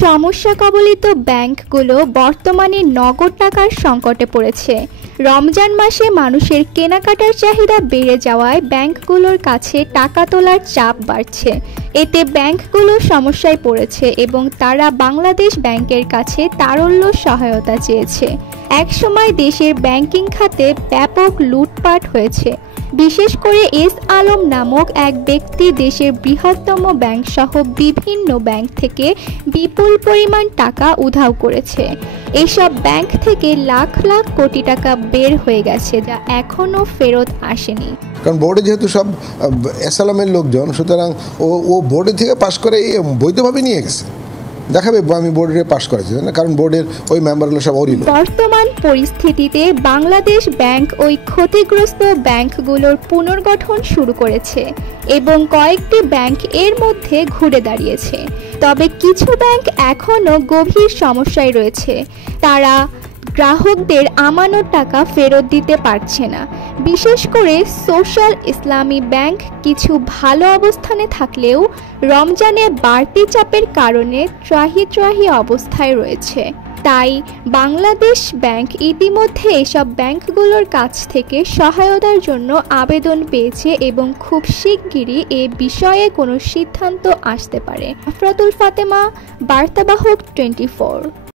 সমস্যা কবলিত ব্যাংকগুলো বর্তমানে নগদ টাকার সংকটে পড়েছে। রমজান মাসে মানুষের কেনাকাটার চাহিদা বেড়ে যাওয়ায় ব্যাংকগুলোর কাছে টাকা তোলার চাপ বাড়ছে। এতে ব্যাংকগুলো সমস্যায় পড়েছে এবং তারা বাংলাদেশ ব্যাংকের কাছে তারল্য সহায়তা চেয়েছে। একসময় দেশের ব্যাংকিং খাতে ব্যাপক লুটপাট হয়েছে। বিশেষ করে এস আলম নামক এক ব্যক্তি দেশের বৃহত্তম ব্যাংক সহ বিভিন্ন ব্যাংক থেকে বিপুল পরিমাণ টাকা উধাও করেছে। এসব ব্যাংক থেকে লাখ লাখ কোটি টাকা বের হয়ে গেছে, যা এখনও ফেরত আসেনি। কারণ বোর্ডে যেহেতু সব এস আলমের লোকজন, সুতরাং ও বোর্ডে থেকে পাশ করে বৈধভাবে নিয়ে গেছে, দেখাবে আমি বোর্ডে পাশ করেছি, কারণ বোর্ডের ওই মেম্বারগুলো সব ওরই লোক। বর্তমান পরিস্থিতিতে বাংলাদেশ ব্যাংক ওই ক্ষতিগ্রস্ত ব্যাংকগুলোর পুনর্গঠন শুরু করেছে এবং কয়েকটি ব্যাংক এর মধ্যে ঘুরে দাঁড়িয়েছে। তবে কিছু ব্যাংক এখনও গভীর সমস্যায় রয়েছে। তারা গ্রাহকদের আমানত টাকা ফেরত দিতে পারছে না। বিশেষ করে সোশ্যাল ইসলামী ব্যাংক কিছু ভালো অবস্থানে থাকলেও রমজানে বাড়তি চাপের কারণে ত্রাহি অবস্থায় রয়েছে। তাই বাংলাদেশ ব্যাংক ইতিমধ্যে এসব ব্যাংকগুলোর কাছ থেকে সহায়তার জন্য আবেদন পেয়েছে এবং খুব শিগগিরই এ বিষয়ে কোনো সিদ্ধান্ত আসতে পারে। আফরাতুল ফাতেমা, বার্তাবাহক 24।